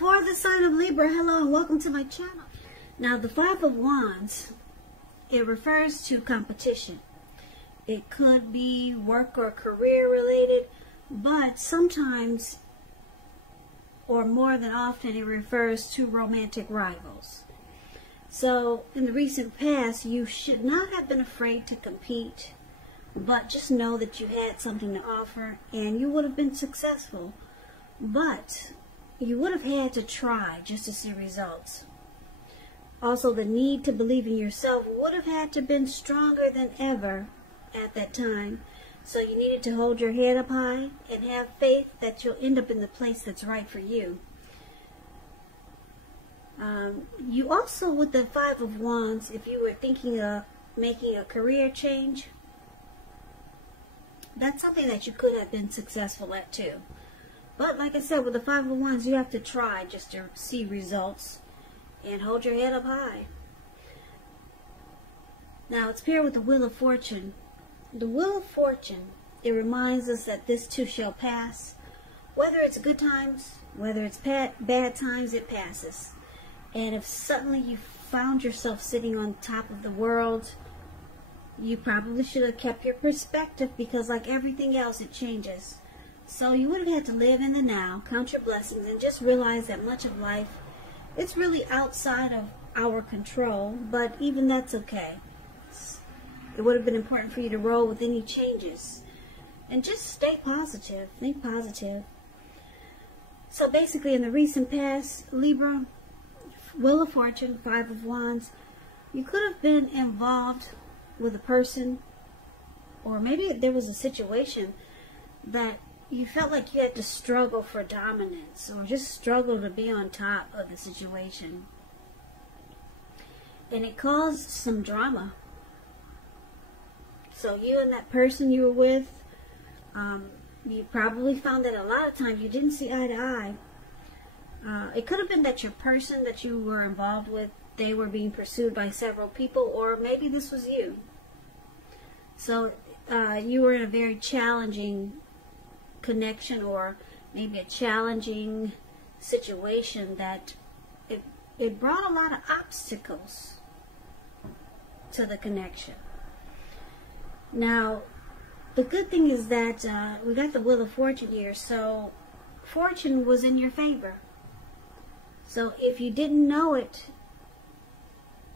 For the sign of Libra, hello and welcome to my channel. Now, the Five of Wands, it refers to competition. It could be work or career related, but sometimes, or more than often, it refers to romantic rivals. So, in the recent past, you should not have been afraid to compete, but just know that you had something to offer and you would have been successful. But you would have had to try just to see results. Also, the need to believe in yourself would have had to been stronger than ever at that time. So you needed to hold your head up high and have faith that you'll end up in the place that's right for you. You also, with the Five of Wands, if you were thinking of making a career change, that's something that you could have been successful at too. But like I said, with the Five of Wands, you have to try just to see results and hold your head up high. Now, it's paired with the Wheel of Fortune. The Wheel of Fortune, it reminds us that this too shall pass. Whether it's good times, whether it's bad times, it passes. And if suddenly you found yourself sitting on top of the world, you probably should have kept your perspective, because like everything else, it changes. So you would have had to live in the now, count your blessings, and just realize that much of life, it's really outside of our control, but even that's okay. It would have been important for you to roll with any changes. And just stay positive, think positive. So basically, in the recent past, Libra, Wheel of Fortune, Five of Wands, you could have been involved with a person, or maybe there was a situation that you felt like you had to struggle for dominance, or just struggle to be on top of the situation. And it caused some drama. So you and that person you were with, you probably found that a lot of times you didn't see eye to eye. It could have been that your person that you were involved with, they were being pursued by several people, or maybe this was you. So you were in a very challenging connection, or maybe a challenging situation that it brought a lot of obstacles to the connection. Now, the good thing is that we got the Wheel of Fortune here, so fortune was in your favor. So if you didn't know it,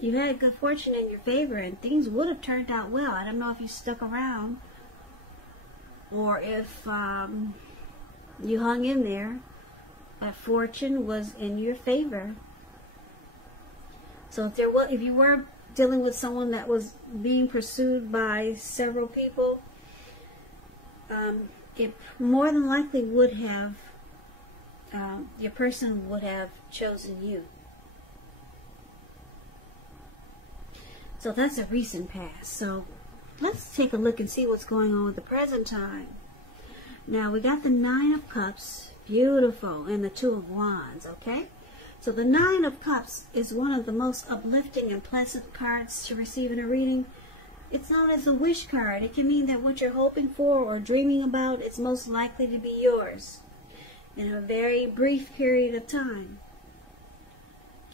you had good fortune in your favor, and things would have turned out well. I don't know if you stuck around, or if you hung in there. That fortune was in your favor. So if you were dealing with someone that was being pursued by several people, it more than likely would have, your person would have chosen you. So that's a recent past. So let's take a look and see what's going on with the present time. Now, we got the Nine of Cups, beautiful, and the Two of Wands, okay? So the Nine of Cups is one of the most uplifting and pleasant cards to receive in a reading. It's known as a wish card. It can mean that what you're hoping for or dreaming about is most likely to be yours in a very brief period of time.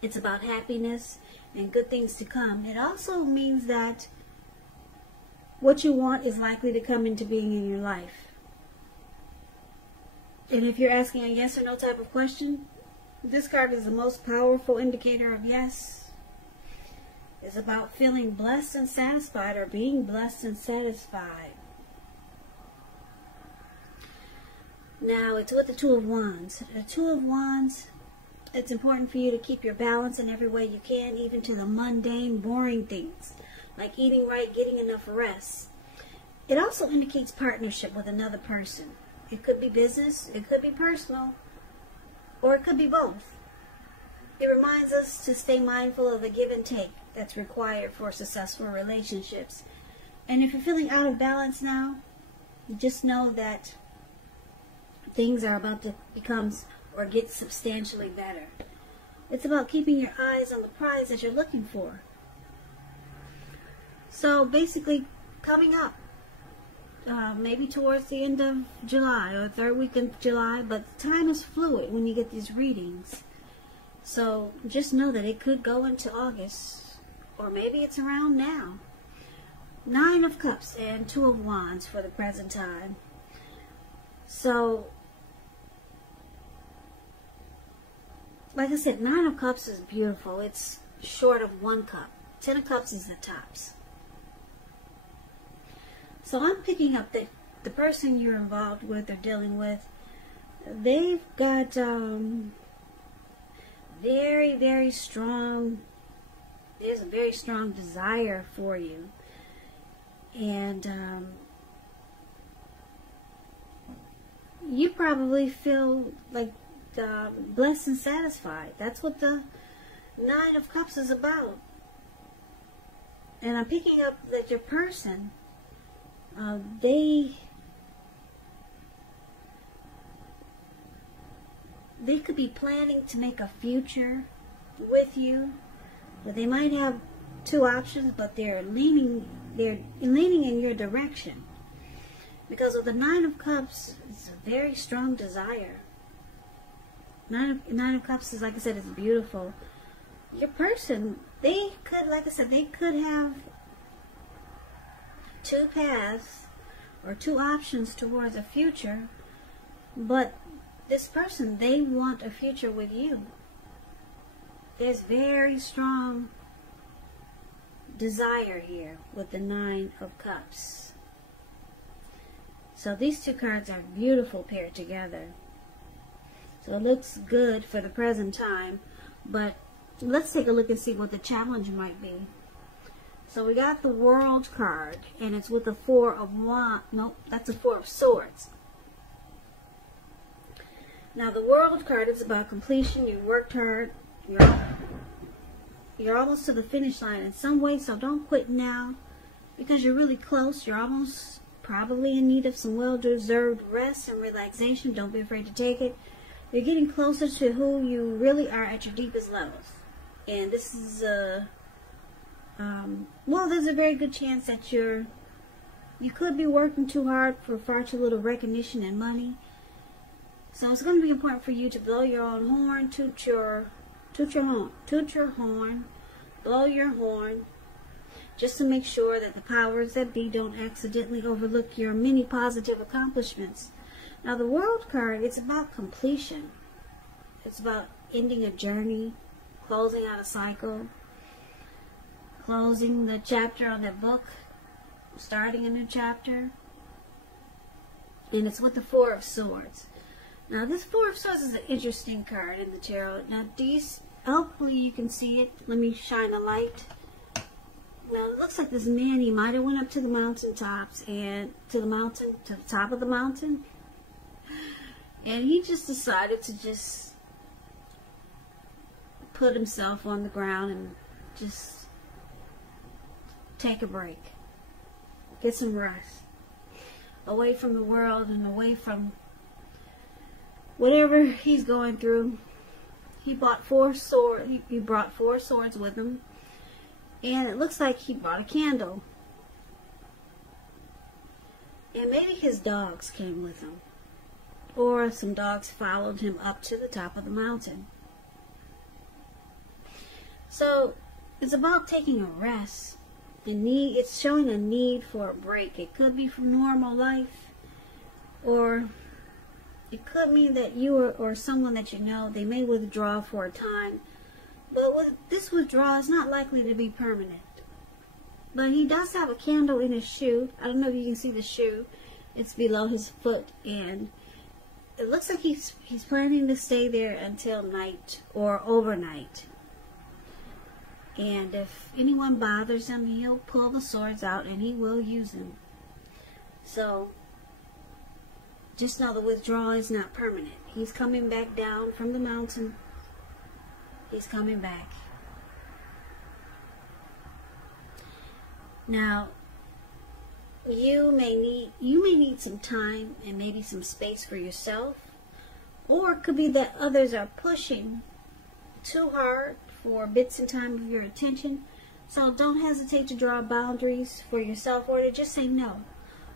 It's about happiness and good things to come. It also means that what you want is likely to come into being in your life. And if you're asking a yes or no type of question, this card is the most powerful indicator of yes. It's about feeling blessed and satisfied, or being blessed and satisfied. Now, it's with the Two of Wands. The Two of Wands, it's important for you to keep your balance in every way you can, even to the mundane, boring things, like eating right, getting enough rest. It also indicates partnership with another person. It could be business, it could be personal, or it could be both. It reminds us to stay mindful of the give and take that's required for successful relationships. And if you're feeling out of balance now, just know that things are about to become or get substantially better. It's about keeping your eyes on the prize that you're looking for. So basically, coming up, maybe towards the end of July or third week of July, but time is fluid when you get these readings. So just know that it could go into August, or maybe it's around now. 9 of Cups and 2 of Wands for the present time. So, like I said, 9 of Cups is beautiful. It's short of 1 cup. 10 of Cups is the tops. So I'm picking up that the person you're involved with or dealing with, they've got very, very strong, there's a very strong desire for you. And you probably feel like blessed and satisfied. That's what the 9 of Cups is about. And I'm picking up that your person, they could be planning to make a future with you, but they might have 2 options, but they're leaning in your direction. Because with the 9 of Cups, it's a very strong desire. 9 of Cups is, like I said, it's beautiful. Your person, they could, like I said, they could have 2 paths or 2 options towards a future, but this person, they want a future with you. There's very strong desire here with the 9 of Cups. So these 2 cards are beautiful paired together. So it looks good for the present time, but let's take a look and see what the challenge might be. So we got the World card, and it's with the 4 of Wands. Nope, that's a 4 of Swords. Now the World card is about completion. You worked hard. You're almost to the finish line in some way, so don't quit now, because you're really close. You're almost probably in need of some well-deserved rest and relaxation. Don't be afraid to take it. You're getting closer to who you really are at your deepest levels. And this is well, there's a very good chance that you could be working too hard for far too little recognition and money. So it's going to be important for you to blow your own horn, toot your horn, blow your horn, just to make sure that the powers that be don't accidentally overlook your many positive accomplishments. Now the World card, it's about completion. It's about ending a journey, closing out a cycle, closing the chapter on that book, starting a new chapter. And it's with the 4 of Swords. Now this 4 of Swords is an interesting card in the tarot. Now hopefully you can see it. Let me shine a light. Well, it looks like this man, he might have went up to the mountaintops and to the top of the mountain. And he just decided to just put himself on the ground and just take a break. Get some rest. Away from the world and away from whatever he's going through. He brought 4 swords with him. And it looks like he brought a candle. And maybe his dogs came with him. Or some dogs followed him up to the top of the mountain. So it's about taking a rest. It's showing a need for a break. It could be from normal life, or it could mean that you or someone that you know, they may withdraw for a time. But with this withdrawal, it's not likely to be permanent. But he does have a candle in his shoe. I don't know if you can see the shoe. It's below his foot, and it looks like he's planning to stay there until night or overnight. And if anyone bothers him, he'll pull the swords out and he will use them. So just know the withdrawal is not permanent. He's coming back down from the mountain. He's coming back. Now, you may need some time and maybe some space for yourself, or it could be that others are pushing too hard for bits and time of your attention. So don't hesitate to draw boundaries for yourself, or to just say no.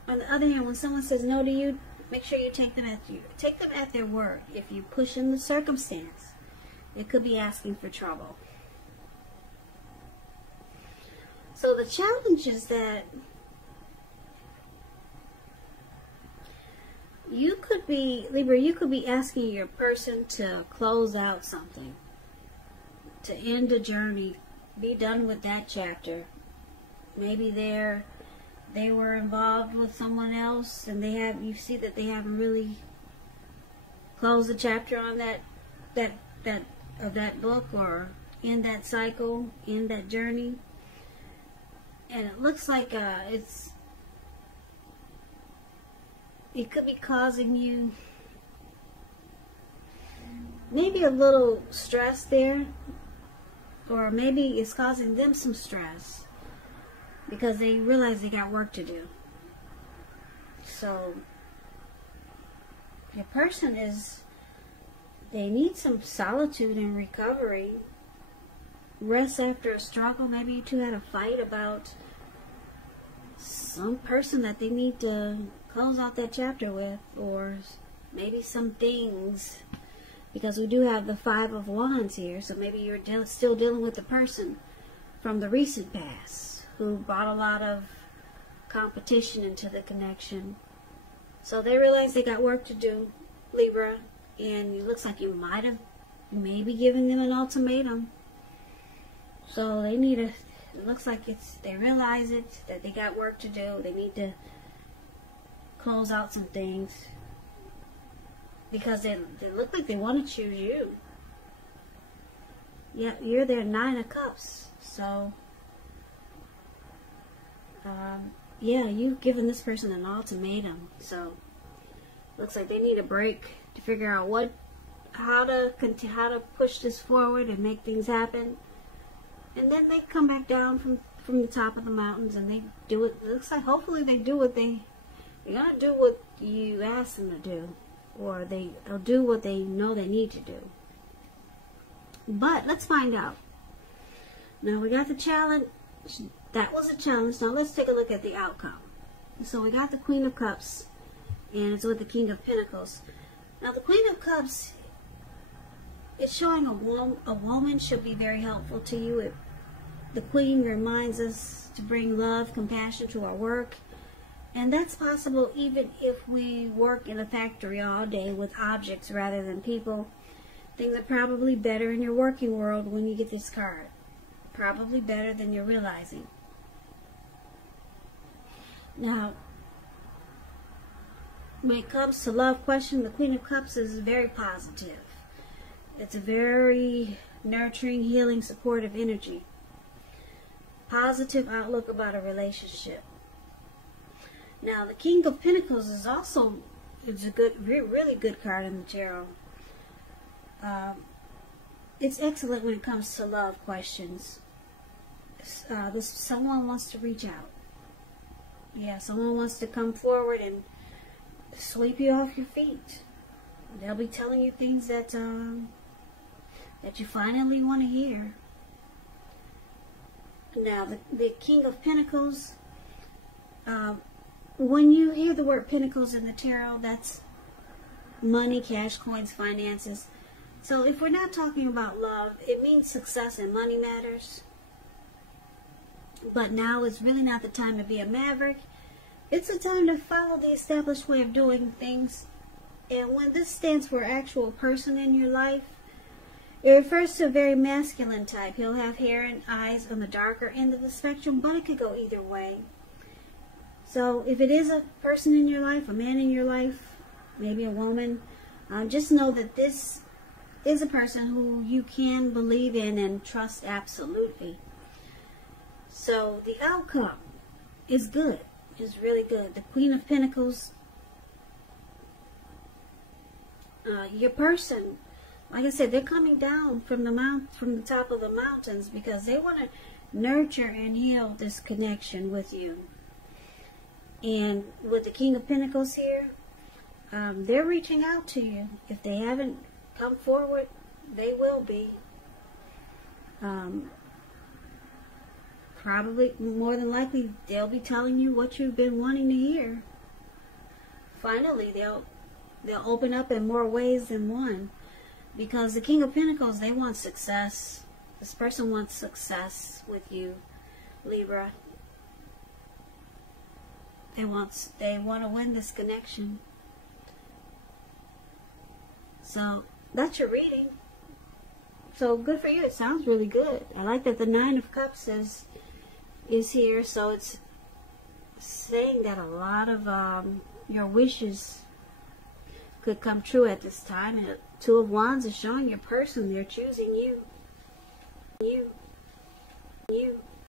On the other hand, when someone says no to you, make sure you take them at their word. If you push in the circumstance It could be asking for trouble. So the challenge is that you could be, Libra, you could be asking your person to close out something, to end a journey, be done with that chapter. Maybe they were involved with someone else, and you see that they haven't really closed the chapter on that book, or in that cycle, in that journey. And it looks like it could be causing you maybe a little stress there, or maybe it's causing them some stress because they realize they got work to do. So your person they need some solitude and recovery, rest after a struggle. Maybe you two had a fight about some person that they need to close out that chapter with, or maybe some things, because we do have the 5 of Wands here. So maybe you're still dealing with the person from the recent past who brought a lot of competition into the connection. So they realize they got work to do, Libra, and it looks like you maybe giving them an ultimatum. So they need it looks like they realize it, that they got work to do. They need to close out some things, because they look like they want to choose you. Yeah, you're their 9 of Cups. So, yeah, you've given this person an ultimatum. So, looks like they need a break to figure out how to push this forward and make things happen. And then they come back down from the top of the mountains, and they do it. It looks like hopefully they do what they're gonna do what you ask them to do, or they'll do what they know they need to do. But let's find out. Now we got the challenge. That was a challenge. Now let's take a look at the outcome. So we got the Queen of Cups, and it's with the King of Pentacles. Now the Queen of Cups, it's showing a woman should be very helpful to you. The Queen reminds us to bring love, compassion to our work. And that's possible even if we work in a factory all day with objects rather than people. Things are probably better in your working world when you get this card. Probably better than you're realizing. Now, when it comes to love question, the Queen of Cups is very positive. It's a very nurturing, healing, supportive energy. Positive outlook about a relationship. Now, the King of Pentacles is also a good, really good card in the tarot. It's excellent when it comes to love questions. Someone wants to reach out. Yeah, someone wants to come forward and sweep you off your feet. They'll be telling you things that you finally want to hear. Now, the King of Pentacles, when you hear the word Pentacles in the tarot, that's money, cash, coins, finances. So if we're not talking about love, it means success and money matters. But now is really not the time to be a maverick. It's a time to follow the established way of doing things. And when this stands for actual person in your life, it refers to a very masculine type. He'll have hair and eyes on the darker end of the spectrum, but it could go either way. So if it is a person in your life, a man in your life, maybe a woman, just know that this is a person who you can believe in and trust absolutely. So the outcome is good, is really good. The Queen of Pentacles, your person, like I said, they're coming down from the top of the mountains because they want to nurture and heal this connection with you. And with the King of Pentacles here, they're reaching out to you. If they haven't come forward, they will be. Probably, more than likely, they'll be telling you what you've been wanting to hear. Finally, they'll open up in more ways than one. Because the King of Pentacles, they want success. This person wants success with you, Libra. They want to win this connection. So that's your reading. So good for you. It sounds really good. I like that the Nine of Cups is here. So it's saying that a lot of your wishes could come true at this time. And Two of Wands is showing your person. They're choosing you. You.